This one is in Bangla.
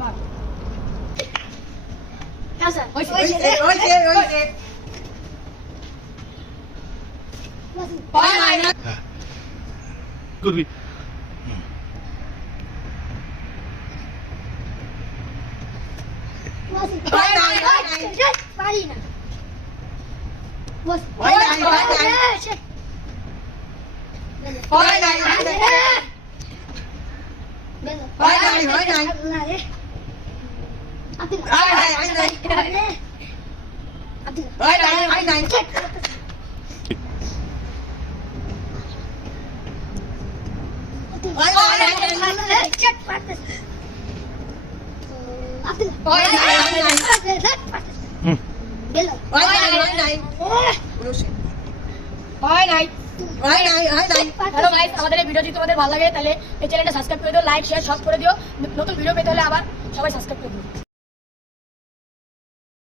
তোমার কাঁচা ওই পায় নাই না করবি পায় নাই পারি না বস পায় নাই পায় নাই পায় নাই না রে আব্দুল পায় নাই আব্দুল পায় নাই চেক পারতে আব্দুল পায় নাই গেল পায় নাই পায় নাই হ্যালো গাইস, আমাদের এই ভিডিও যদি তোমাদের ভালো লাগে তাহলে এই চ্যানেলটা সাবস্ক্রাইব করে দিও, লাইক শেয়ার সব করে দিও। নতুন ভিডিও পেতে হলে আবার সবাই সাবস্ক্রাইব করে দিও।